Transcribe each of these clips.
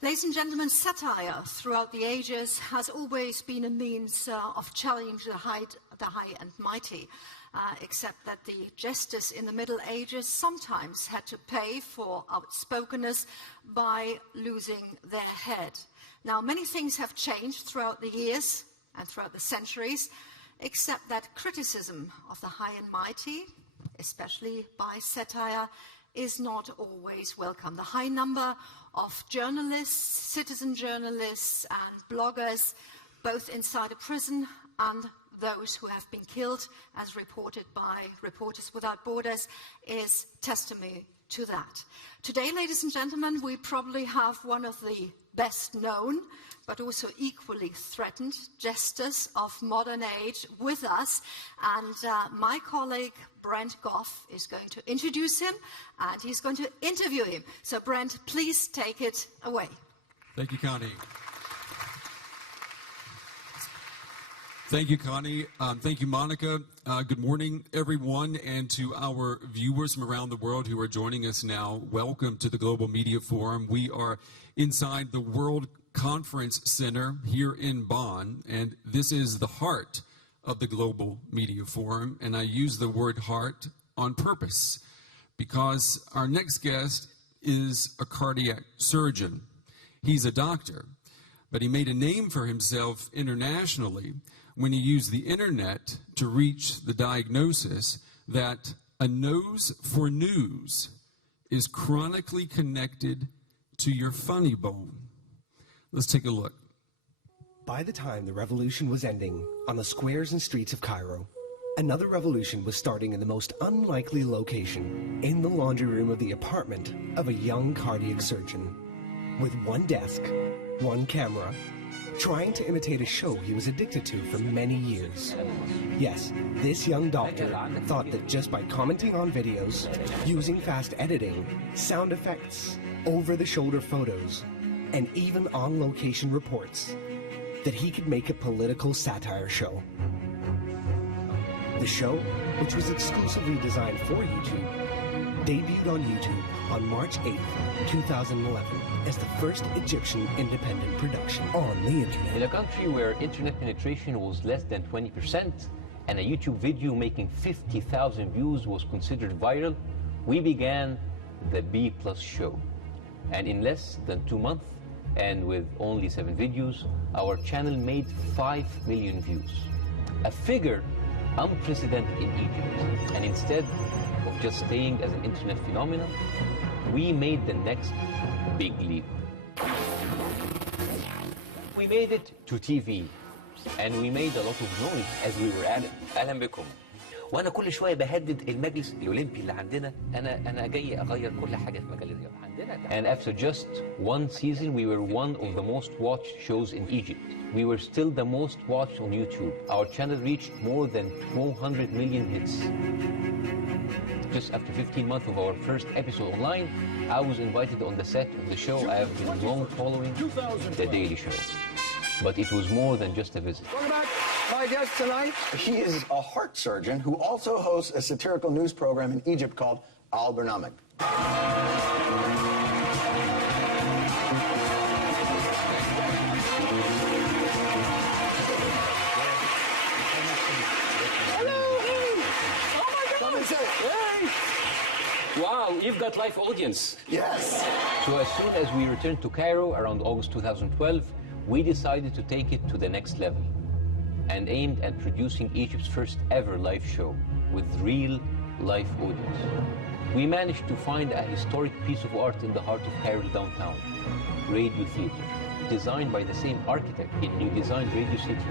Ladies and gentlemen, satire throughout the ages has always been a means of challenging the high and mighty, except that the jesters in the Middle Ages sometimes had to pay for outspokenness by losing their head. Now, many things have changed throughout the years and throughout the centuries, except that criticism of the high and mighty, especially by satire, is not always welcome. The high number of journalists, citizen journalists and bloggers, both inside a prison and those who have been killed, as reported by Reporters Without Borders, is testimony to that. Today, ladies and gentlemen, we probably have one of the best known, but also equally threatened jesters of modern age with us. And my colleague, Brent Goff, is going to introduce him, and he's going to interview him. So, Brent, please take it away. Thank you, Connie. Thank you, Connie. Thank you, Monica. Good morning, everyone, and to our viewers from around the world who are joining us now. Welcome to the Global Media Forum. We are inside the World Conference Center here in Bonn, and this is the heart of the Global Media Forum, and I use the word heart on purpose because our next guest is a cardiac surgeon. He's a doctor, but he made a name for himself internationally when he used the internet to reach the diagnosis that a nose for news is chronically connected to your funny bone. Let's take a look. By the time the revolution was ending on the squares and streets of Cairo, another revolution was starting in the most unlikely location, in the laundry room of the apartment of a young cardiac surgeon. With one desk, one camera, trying to imitate a show he was addicted to for many years. Yes, this young doctor thought that just by commenting on videos, using fast editing, sound effects, over-the-shoulder photos, and even on-location reports, that he could make a political satire show. The show, which was exclusively designed for YouTube, debuted on YouTube on March 8th, 2011, as the first Egyptian independent production on the internet. In a country where internet penetration was less than 20% and a YouTube video making 50,000 views was considered viral, we began the B+ show. And in less than 2 months, and with only 7 videos, our channel made 5 million views. A figure unprecedented in Egypt. And instead of just staying as an internet phenomenon, we made the next big leap. We made it to TV, and we made a lot of noise as we were at it. أهلا بكم. وانا كل شويه بهدد المجلس الاولمبي اللي عندنا انا جاي اغير كل حاجه في مجال الرياضه عندنا. And after just one season, we were one of the most watched shows in Egypt. We were still the most watched on YouTube. Our channel reached more than 200 million hits. Just after 15 months of our first episode online, I was invited on the set of the show I have been long following, The Daily Show. But it was more than just a visit. Welcome back. My guest tonight, he is a heart surgeon who also hosts a satirical news program in Egypt called Al Barnaamij. Wow, you've got live audience. Yes. So as soon as we returned to Cairo around August 2012, we decided to take it to the next level and aimed at producing Egypt's first ever live show with real live audience. We managed to find a historic piece of art in the heart of Cairo's downtown, Radio Theater, designed by the same architect in New Designed Radio City.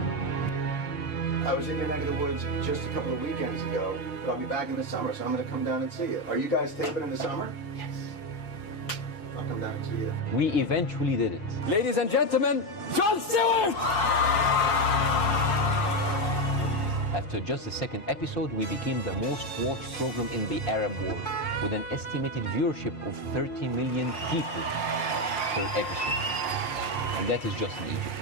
I was in your neck of the woods just a couple of weekends ago, but I'll be back in the summer, so I'm going to come down and see you. Are you guys taping in the summer? Yes. I'll come down and see you. We eventually did it. Ladies and gentlemen, Jon Stewart! After just the second episode, we became the most watched program in the Arab world, with an estimated viewership of 30 million people per episode. And that is just in Egypt.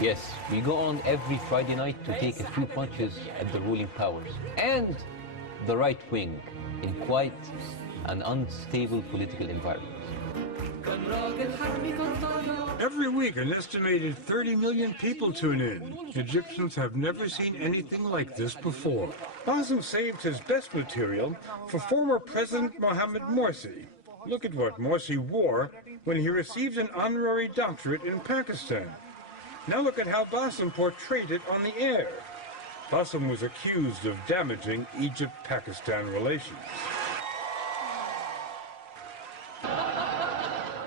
Yes, we go on every Friday night to take a few punches at the ruling powers and the right wing in quite an unstable political environment. Every week, an estimated 30 million people tune in. Egyptians have never seen anything like this before. Bassem saved his best material for former President Mohamed Morsi. Look at what Morsi wore when he received an honorary doctorate in Pakistan. Now look at how Bassem portrayed it on the air. Bassem was accused of damaging Egypt-Pakistan relations.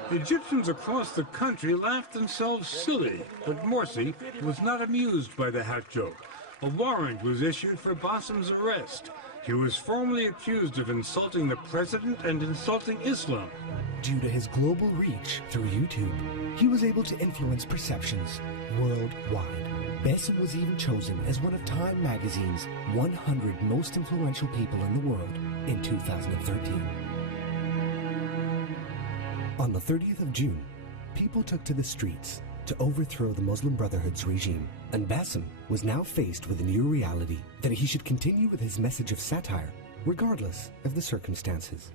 Egyptians across the country laughed themselves silly, but Morsi was not amused by the hat joke. A warrant was issued for Bassem's arrest. He was formally accused of insulting the president and insulting Islam. Due to his global reach through YouTube, he was able to influence perceptions worldwide. Bassem was even chosen as one of Time magazine's 100 most influential people in the world in 2013. On the 30th of June, people took to the streets to overthrow the Muslim Brotherhood's regime, and Bassem was now faced with a new reality that he should continue with his message of satire, regardless of the circumstances.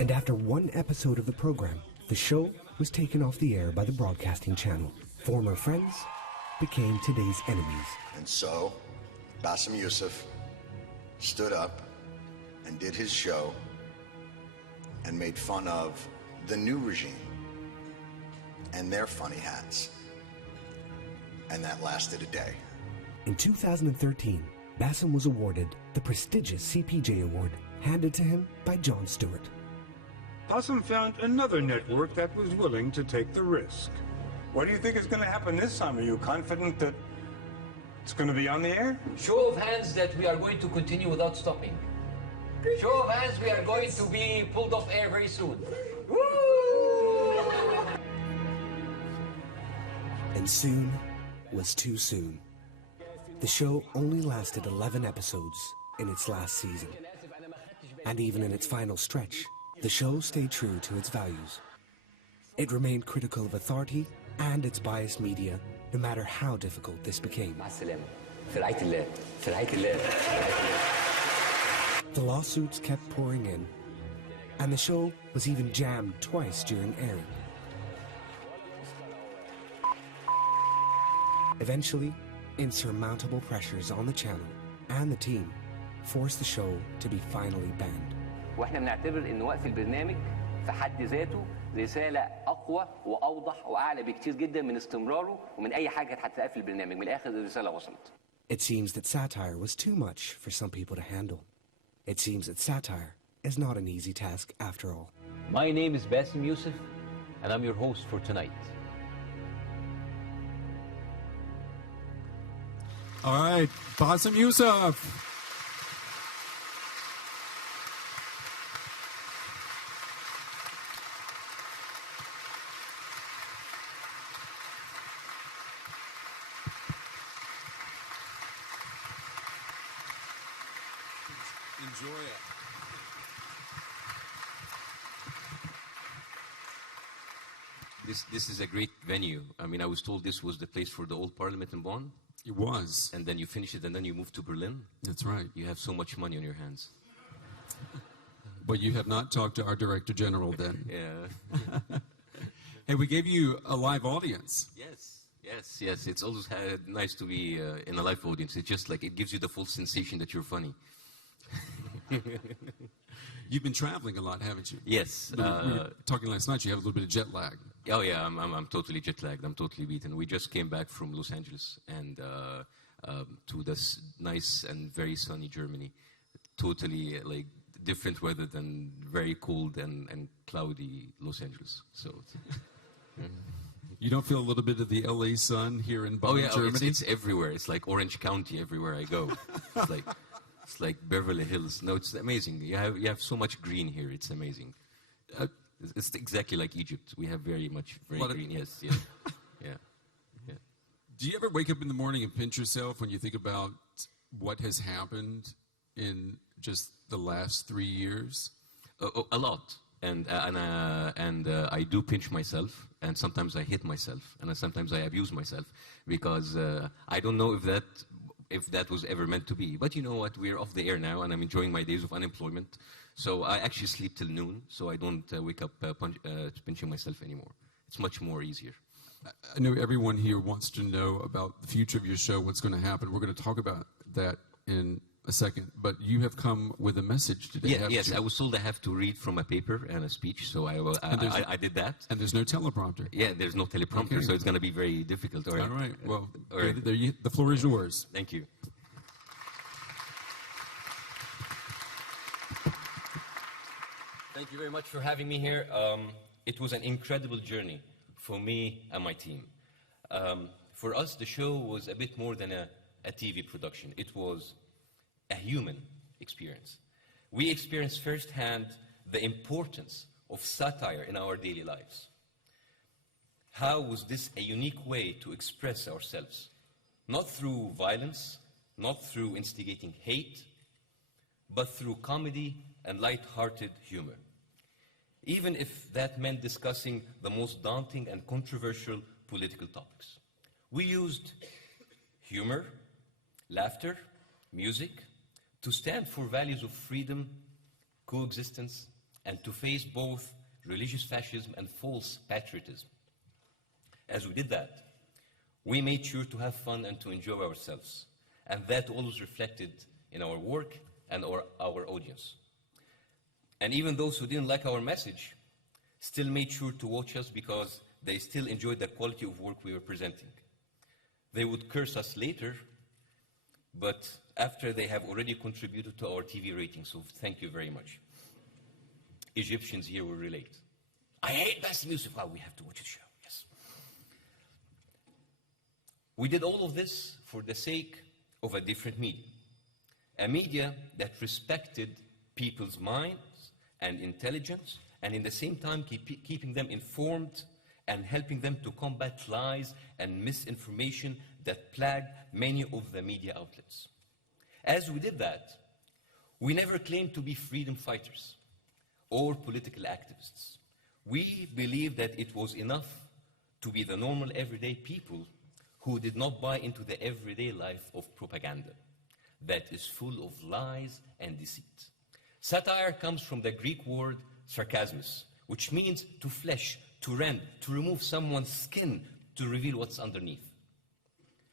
And after one episode of the program, the show was taken off the air by the broadcasting channel. Former friends became today's enemies. And so, Bassem Youssef stood up and did his show and made fun of the new regime and their funny hats. And that lasted a day. In 2013, Bassem was awarded the prestigious CPJ Award handed to him by Jon Stewart. Bassem found another network that was willing to take the risk. What do you think is going to happen this time? Are you confident that it's going to be on the air? Show of hands that we are going to continue without stopping. Show of hands, we are going to be pulled off air very soon. Woo! And soon was too soon. The show only lasted 11 episodes in its last season. And even in its final stretch, the show stayed true to its values. It remained critical of authority and its biased media, no matter how difficult this became. The lawsuits kept pouring in, and the show was even jammed twice during airing. Eventually, insurmountable pressures on the channel and the team forced the show to be finally banned. واحنا بنعتبر ان وقف البرنامج في حد ذاته رسالة أقوى وأوضح وأعلى بكتير جدا من استمراره ومن أي حاجة كانت هتلاقيها في البرنامج. من الآخر الرسالة وصلت. It seems that satire was too much for some people to handle. It seems that satire is not an easy task after all. My name is Bassem Youssef, and I'm your host for tonight. All right, Bassem Youssef. Enjoy it. This is a great venue. I mean, I was told this was the place for the old parliament in Bonn. It was. And then you finish it, and then you move to Berlin. That's right. You have so much money on your hands. But you have not talked to our Director General then. Yeah. Hey, we gave you a live audience. Yes. It's always nice to be in a live audience. It's just like it gives you the full sensation that you're funny. You've been traveling a lot, haven't you? Yes. We were talking last night. You have a little bit of jet lag. Oh yeah, I'm totally jet lagged. I'm totally beaten. We just came back from Los Angeles and to this nice and very sunny Germany. Totally like different weather than very cold and cloudy Los Angeles. So. You don't feel a little bit of the LA sun here in Bonn, Germany? It's everywhere. It's like Orange County everywhere I go. It's like Beverly Hills. No, it's amazing. You have so much green here. It's amazing. It's exactly like Egypt. We have very green. Yes. Do you ever wake up in the morning and pinch yourself when you think about what has happened in just the last 3 years? A lot. And I do pinch myself, and sometimes I hit myself, and sometimes I abuse myself, because I don't know if that if that was ever meant to be. But you know what? We're off the air now, and I'm enjoying my days of unemployment. So I actually sleep till noon, so I don't wake up pinching myself anymore. It's much more easier. I know everyone here wants to know about the future of your show, what's going to happen. We're going to talk about that in a second, but you have come with a message today. Yeah, yes, I was told I have to read from a paper and a speech, so I did that. And there's no teleprompter. Yeah, there's no teleprompter, Okay. so it's going to be very difficult. All right, well, All right. the floor is yours. Thank you. Thank you very much for having me here. It was an incredible journey for me and my team. For us, the show was a bit more than a TV production. It was a human experience. We experienced firsthand the importance of satire in our daily lives. How was this a unique way to express ourselves? Not through violence, not through instigating hate, but through comedy and light-hearted humor. Even if that meant discussing the most daunting and controversial political topics. We used humor, laughter, music, to stand for values of freedom, coexistence, and to face both religious fascism and false patriotism. As we did that, we made sure to have fun and to enjoy ourselves, and that always reflected in our work and our audience. And even those who didn't like our message still made sure to watch us because they still enjoyed the quality of work we were presenting. They would curse us later, but after they have already contributed to our TV rating, so thank you very much. Egyptians here will relate. I hate Bassem Youssef. Well, we have to watch the show, yes. We did all of this for the sake of a different media. A media that respected people's minds and intelligence, and in the same time keeping them informed and helping them to combat lies and misinformation that plague many of the media outlets. As we did that, we never claimed to be freedom fighters or political activists. We believed that it was enough to be the normal everyday people who did not buy into the everyday life of propaganda that is full of lies and deceit. Satire comes from the Greek word sarcasmus, which means to flesh, to rend, to remove someone's skin, to reveal what's underneath.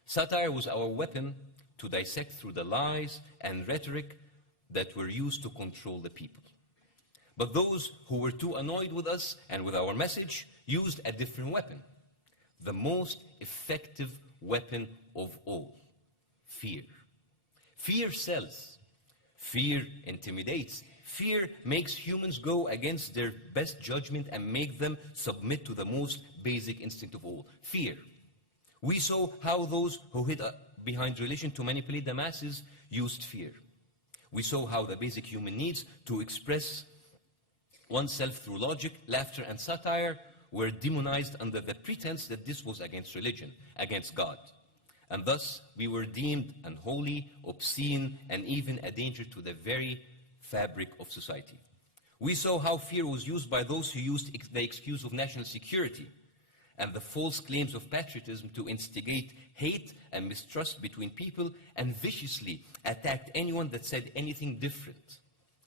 Satire was our weapon to dissect through the lies and rhetoric that were used to control the people. But those who were too annoyed with us and with our message used a different weapon, the most effective weapon of all, fear. Fear sells. Fear intimidates. Fear makes humans go against their best judgment and make them submit to the most basic instinct of all, fear. We saw how those who hid behind religion to manipulate the masses used fear. We saw how the basic human needs to express oneself through logic, laughter, and satire were demonized under the pretense that this was against religion, against God. And thus, we were deemed unholy, obscene, and even a danger to the very fabric of society. We saw how fear was used by those who used the excuse of national security and the false claims of patriotism to instigate hate and mistrust between people and viciously attacked anyone that said anything different,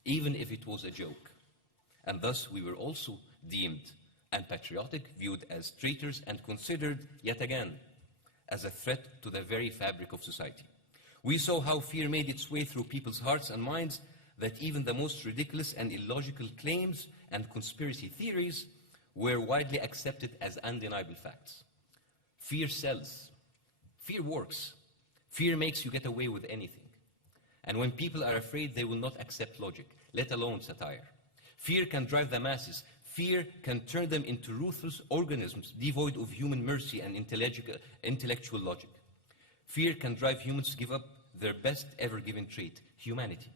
even if it was a joke. And thus, we were also deemed unpatriotic, viewed as traitors, and considered, yet again, as a threat to the very fabric of society. We saw how fear made its way through people's hearts and minds, that even the most ridiculous and illogical claims and conspiracy theories were widely accepted as undeniable facts. Fear sells. Fear works. Fear makes you get away with anything. And when people are afraid, they will not accept logic, let alone satire. Fear can drive the masses. Fear can turn them into ruthless organisms devoid of human mercy and intellectual logic. Fear can drive humans to give up their best ever given trait, humanity.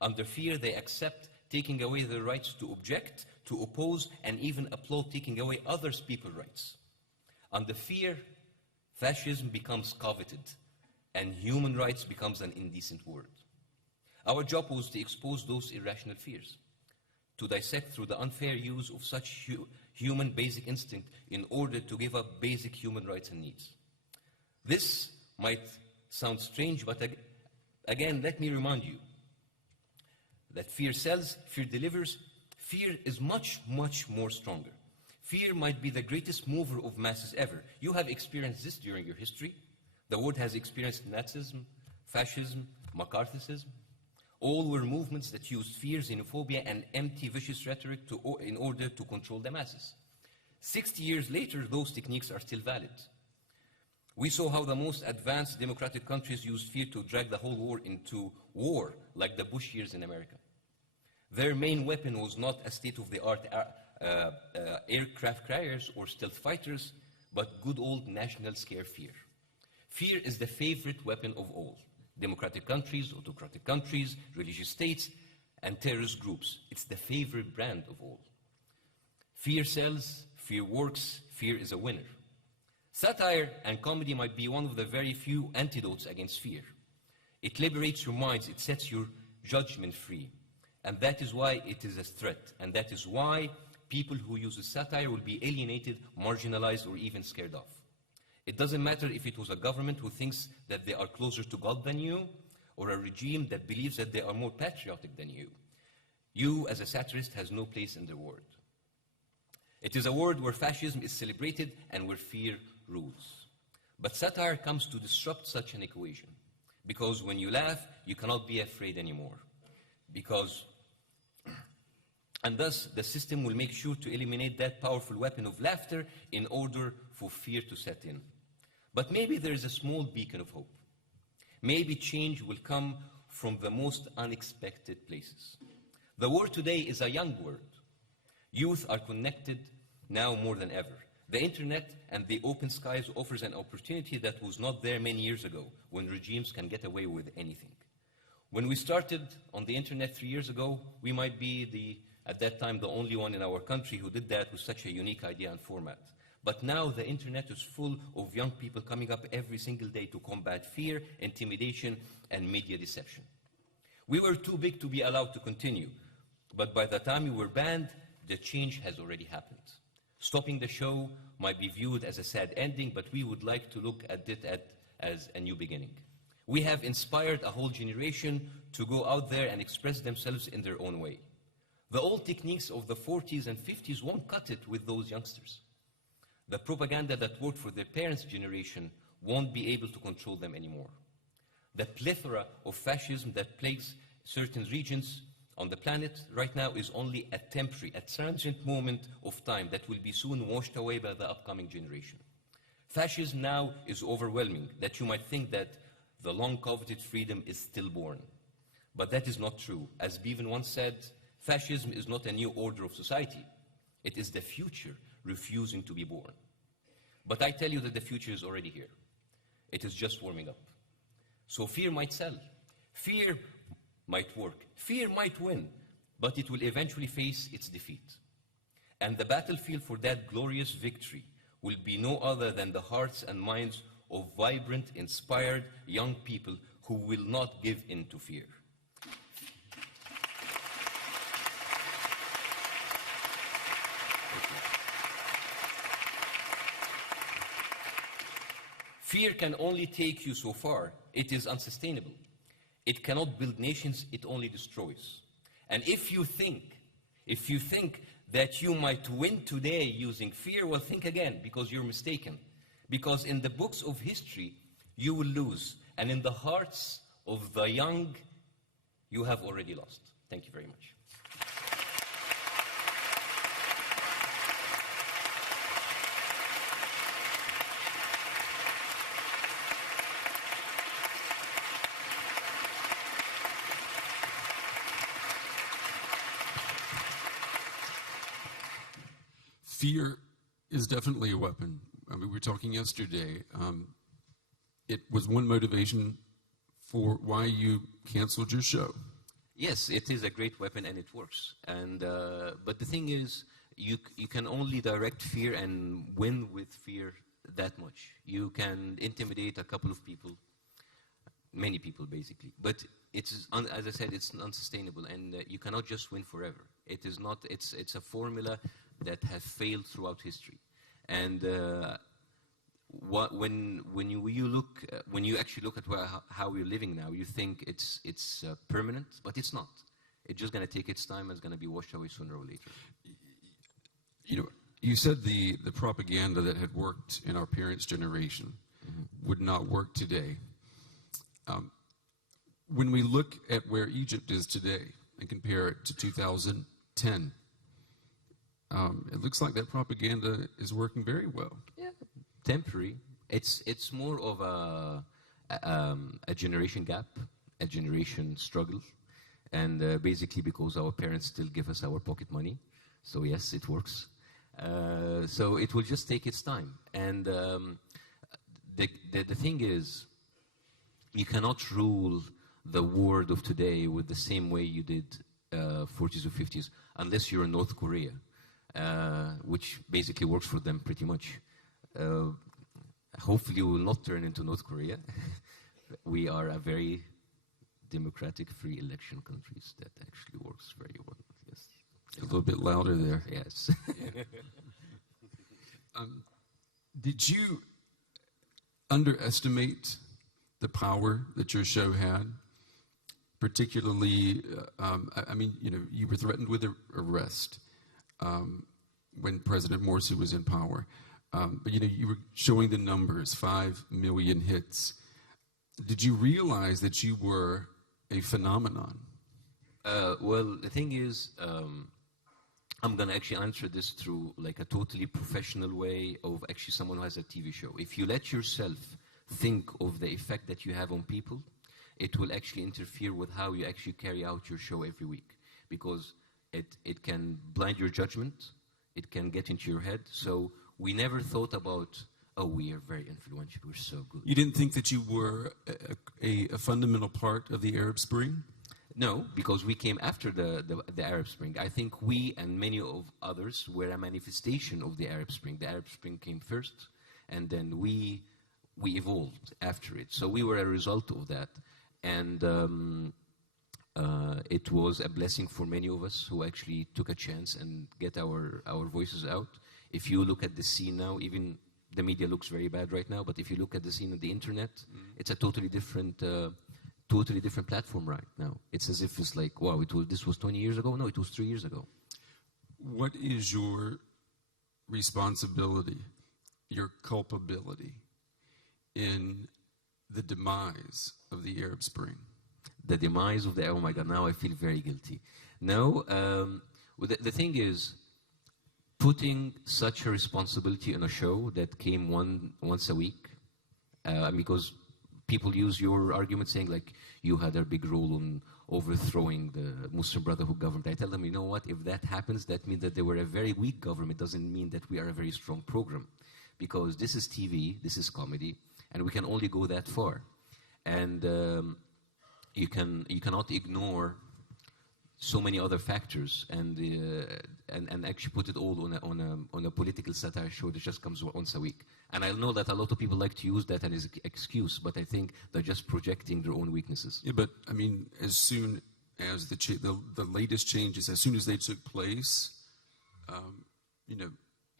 Under fear, they accept taking away their rights to object, to oppose, and even applaud taking away others' people's rights. Under fear, fascism becomes coveted, and human rights becomes an indecent word. Our job was to expose those irrational fears, to dissect through the unfair use of such human basic instinct in order to give up basic human rights and needs. This might sounds strange, but again, let me remind you that fear sells, fear delivers. Fear is much, much more stronger. Fear might be the greatest mover of masses ever. You have experienced this during your history. The world has experienced Nazism, fascism, McCarthyism. All were movements that used fear, xenophobia, and empty, vicious rhetoric in order to control the masses. 60 years later, those techniques are still valid. We saw how the most advanced democratic countries used fear to drag the whole war into war, like the Bush years in America. Their main weapon was not a state-of-the-art aircraft carriers or stealth fighters, but good old national scare fear. Fear is the favorite weapon of all. Democratic countries, autocratic countries, religious states, and terrorist groups. It's the favorite brand of all. Fear sells, fear works, fear is a winner. Satire and comedy might be one of the very few antidotes against fear. It liberates your minds, it sets your judgment free. And that is why it is a threat. And that is why people who use satire will be alienated, marginalized, or even scared off. It doesn't matter if it was a government who thinks that they are closer to God than you, or a regime that believes that they are more patriotic than you. You, as a satirist, has no place in the world. It is a world where fascism is celebrated and where fear rules. But satire comes to disrupt such an equation. Because when you laugh, you cannot be afraid anymore. And thus, the system will make sure to eliminate that powerful weapon of laughter in order for fear to set in. But maybe there is a small beacon of hope. Maybe change will come from the most unexpected places. The world today is a young world. Youth are connected now more than ever. The internet and the open skies offers an opportunity that was not there many years ago, when regimes can get away with anything. When we started on the internet 3 years ago, we might be at that time the only one in our country who did that with such a unique idea and format. But now the internet is full of young people coming up every single day to combat fear, intimidation, and media deception. We were too big to be allowed to continue, but by the time we were banned, the change has already happened. Stopping the show might be viewed as a sad ending, but we would like to look at it as a new beginning. We have inspired a whole generation to go out there and express themselves in their own way. The old techniques of the 40s and 50s won't cut it with those youngsters. The propaganda that worked for their parents' generation won't be able to control them anymore. The plethora of fascism that plagues certain regions on the planet right now is only a temporary, a transient moment of time that will be soon washed away by the upcoming generation. Fascism now is overwhelming, that you might think that the long-coveted freedom is stillborn. But that is not true. As Bevan once said, fascism is not a new order of society. It is the future refusing to be born. But I tell you that the future is already here. It is just warming up. So fear might sell. Fear might work. Fear might win, but it will eventually face its defeat. And the battlefield for that glorious victory will be no other than the hearts and minds of vibrant, inspired young people who will not give in to fear. Fear can only take you so far. It is unsustainable. It cannot build nations, it only destroys. And if you think that you might win today using fear, well, think again, because you're mistaken. Because in the books of history, you will lose. And in the hearts of the young, you have already lost. Thank you very much. Fear is definitely a weapon. I mean, we were talking yesterday. It was one motivation for why you canceled your show. Yes, it is a great weapon and it works. And but the thing is, you can only direct fear and win with fear that much. You can intimidate a couple of people, many people basically. But it's as I said, it's unsustainable, and you cannot just win forever. It is not. It's a formula that has failed throughout history. And when you actually look at how we're living now, you think it's permanent, but it's not. It's just going to take its time and it's going to be washed away sooner or later. You know, you said the propaganda that had worked in our parents' generation would not work today. When we look at where Egypt is today and compare it to 2010, it looks like that propaganda is working very well. Yeah, temporary. It's more of a generation gap, a generation struggle, and basically because our parents still give us our pocket money. So yes, it works. So it will just take its time. And the thing is, you cannot rule the world of today with the same way you did 40s or 50s, unless you're in North Korea, which basically works for them pretty much. Hopefully we will not turn into North Korea. We are a very democratic, free election countries that actually works very well. Yes. A little bit louder there. Yes. Did you underestimate the power that your show had? Particularly, I mean, you know, you were threatened with arrest when President Morsi was in power. But, you know, you were showing the numbers, 5 million hits. Did you realize that you were a phenomenon? Well, the thing is, I'm going to actually answer this through like a totally professional way of actually someone who has a TV show. If you let yourself think of the effect that you have on people, it will actually interfere with how you actually carry out your show every week, because it can blind your judgment, it can get into your head. So we never thought about, oh, we are very influential, we're so good. You didn't think that you were a fundamental part of the Arab Spring? No, because we came after the Arab Spring. I think we and many of others were a manifestation of the Arab Spring. The Arab Spring came first, and then we evolved after it. So we were a result of that. And it was a blessing for many of us who actually took a chance and get our voices out. If you look at the scene now, even the media looks very bad right now, but if you look at the scene on the internet, it's a totally different platform right now. It's as if it's like, wow, this was 20 years ago? No, it was 3 years ago. What is your responsibility, your culpability in the demise of the Arab Spring? The demise of oh my God, now I feel very guilty. No, the thing is, putting such a responsibility on a show that came once a week, because people use your argument saying like, you had a big role in overthrowing the Muslim Brotherhood government. I tell them, you know what, if that happens, that means that they were a very weak government. It doesn't mean that we are a very strong program. Because this is TV, this is comedy, and we can only go that far. And you cannot ignore so many other factors and actually put it all on a political satire show that just comes once a week. And I know that a lot of people like to use that as an excuse, but I think they're just projecting their own weaknesses. Yeah, but I mean, as soon as the latest changes, as soon as they took place, you know,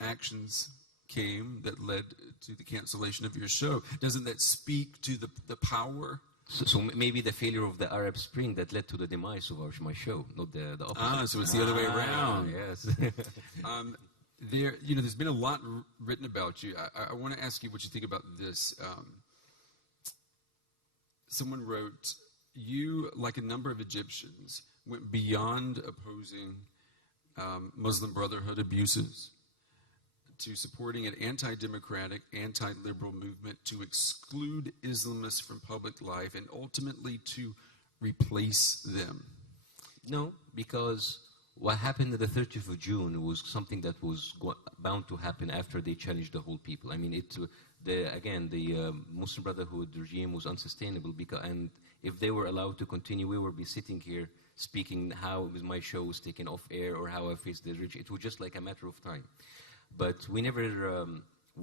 actions came that led to the cancellation of your show. Doesn't that speak to the power? So maybe the failure of the Arab Spring that led to the demise of my show, not the opposite. Ah, so it's the other way around. Yes. There's been a lot written about you. I want to ask you what you think about this. Someone wrote, you, like a number of Egyptians, went beyond opposing Muslim Brotherhood abuses to supporting an anti-democratic, anti-liberal movement to exclude Islamists from public life and ultimately to replace them. No, because what happened on the 30th of June was something that was bound to happen after they challenged the whole people. I mean, the Muslim Brotherhood regime was unsustainable, and if they were allowed to continue, we would be sitting here speaking how my show was taken off air or how I faced the regime. It was just like a matter of time. But we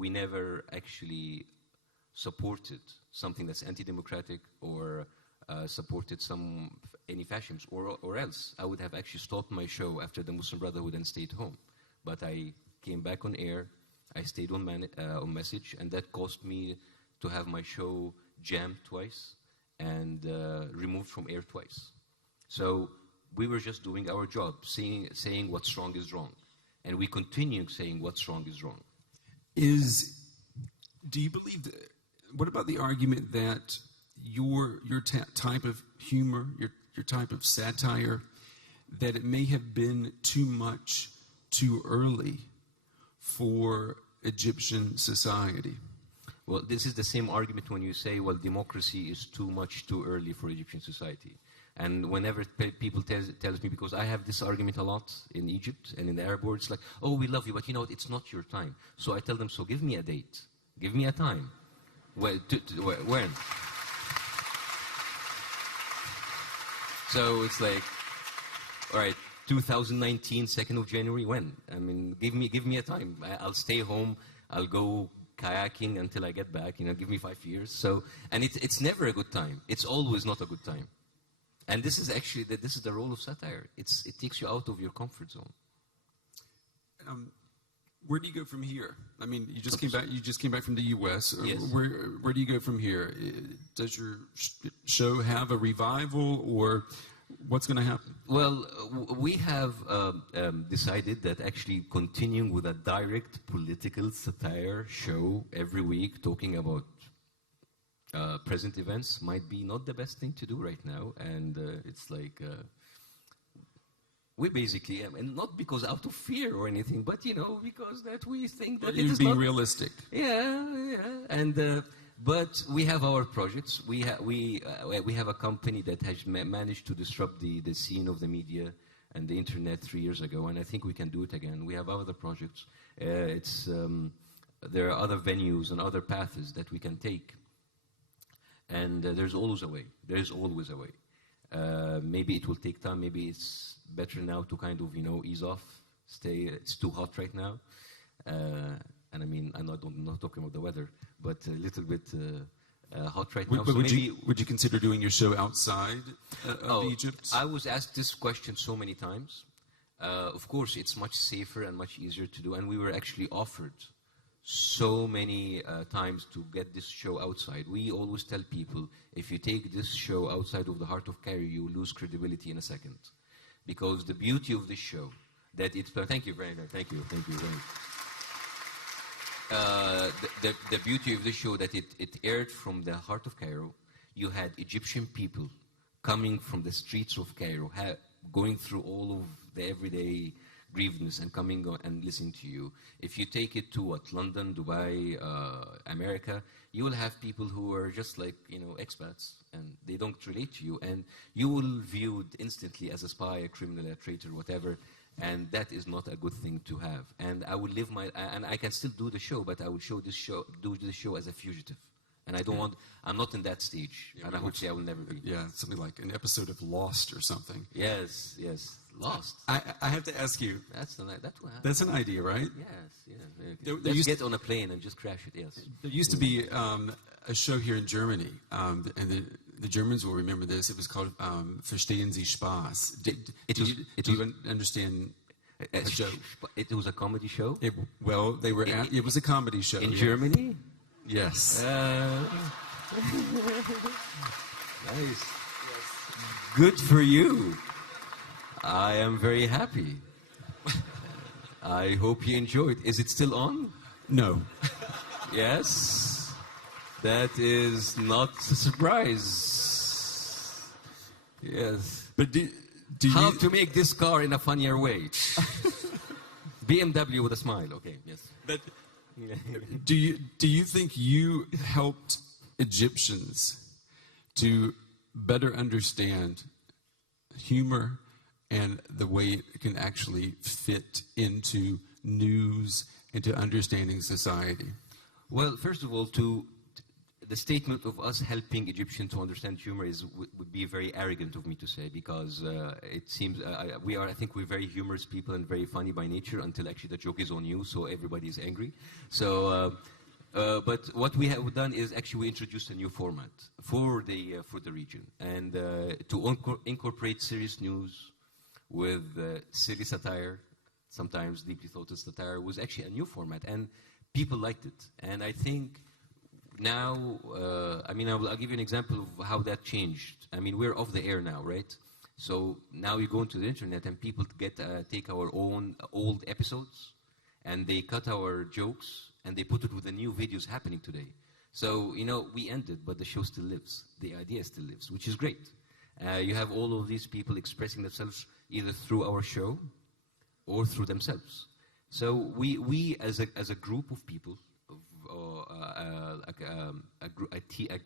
never actually supported something that's anti-democratic or supported any fascism, or else I would have actually stopped my show after the Muslim Brotherhood and stayed home. But I came back on air. I stayed on message, and that cost me to have my show jammed twice and removed from air twice. So we were just doing our job, saying what's wrong is wrong. And we continue saying what's wrong is wrong. Do you believe what about the argument that your type of humor, your type of satire, that it may have been too much too early for Egyptian society? Well, this is the same argument when you say, well, democracy is too much too early for Egyptian society. And whenever people tells me, because I have this argument a lot in Egypt and in the Arab world, it's like, oh, we love you, but you know, it's not your time. So I tell them, so give me a date. Give me a time. When? So it's like, all right, 2019, 2nd of January, when? I mean, give me a time. I'll stay home. I'll go kayaking until I get back. You know, give me 5 years. So, and it's never a good time. It's always not a good time. And this is actually the role of satire. It takes you out of your comfort zone. Where do you go from here? I mean, you just came back from the U.S. Yes. Where do you go from here? Does your show have a revival, or what's going to happen? Well, we have decided that actually continuing with a direct political satire show every week, talking about present events, might be not the best thing to do right now. And it's like we basically, and not because out of fear or anything, but you know, because that we think that you're being realistic. Yeah. And but we have our projects. We have a company that has managed to disrupt the scene of the media and the internet 3 years ago, and I think we can do it again. We have other projects. There are other venues and other paths that we can take. And there's always a way. There's always a way. Maybe it will take time. Maybe it's better now to kind of, you know, ease off. It's too hot right now. And I mean, I'm not talking about the weather, but a little bit hot right now. But would you consider doing your show outside of Egypt? I was asked this question so many times. Of course, it's much safer and much easier to do. And we were actually offered so many times to get this show outside. We always tell people, if you take this show outside of the heart of Cairo, you lose credibility in a second. Because the beauty of this show, that it's... Thank you very much. Thank you very much. The beauty of this show, that it aired from the heart of Cairo. You had Egyptian people coming from the streets of Cairo, going through all of the everyday grievances and coming and listening to you. If you take it to London, Dubai, America, you will have people who are just like, you know, expats, and they don't relate to you, and you will viewed instantly as a spy, a criminal, a traitor, whatever. And that is not a good thing to have. And I will live and I can still do the show, but I will do this show as a fugitive. And I don't want, I'm not in that stage. Yeah, and hopefully I will never be. Yeah, something like an episode of Lost or something. Yes. Lost. I have to ask you. That's an idea, right? Yes, yeah. Okay. Let's get on a plane and just crash it, yes. There used to be a show here in Germany, and the Germans will remember this. It was called Verstehen Sie Spaß. Do you understand a show? It was a comedy show? It was a comedy show. In Germany? Yes. Nice. Good for you. I am very happy. I hope you enjoyed. Is it still on? No. Yes. That is not a surprise. Yes. But how to make this car in a funnier way? BMW with a smile. Okay. Yes. But do you think you helped Egyptians to better understand humor and the way it can actually fit into news, into understanding society? Well, first of all, the statement of us helping Egyptians to understand humor would be very arrogant of me to say, because it seems I think we're very humorous people and very funny by nature, until actually the joke is on you, so everybody is angry. So, but what we have done is actually we introduced a new format for the region, and to incorporate serious news with silly satire, sometimes deeply thought satire, was actually a new format. And people liked it. And I think now, I mean, I'll give you an example of how that changed. I mean, we're off the air now, right? So now you go into the internet and people take our own old episodes and they cut our jokes and they put it with the new videos happening today. So, you know, we ended, but the show still lives. The idea still lives, which is great. You have all of these people expressing themselves either through our show or through themselves. So we as a group of people,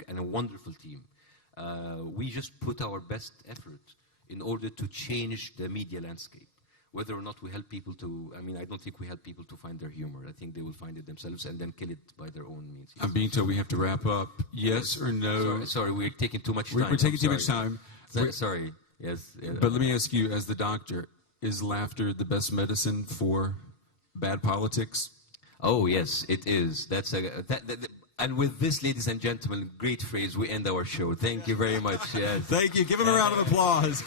and a wonderful team, we just put our best effort in order to change the media landscape. Whether or not we help people to, I mean, I don't think we help people to find their humor. I think they will find it themselves and then kill it by their own means. I'm being told we have to wrap up. Yes or no? Sorry, we're taking too much time. We're taking too much time. Sorry, yes. But let me ask you, as the doctor, is laughter the best medicine for bad politics? Oh, yes, it is. And with this, ladies and gentlemen, great phrase, we end our show. Thank you very much. Yes. Thank you. Give him a round of applause.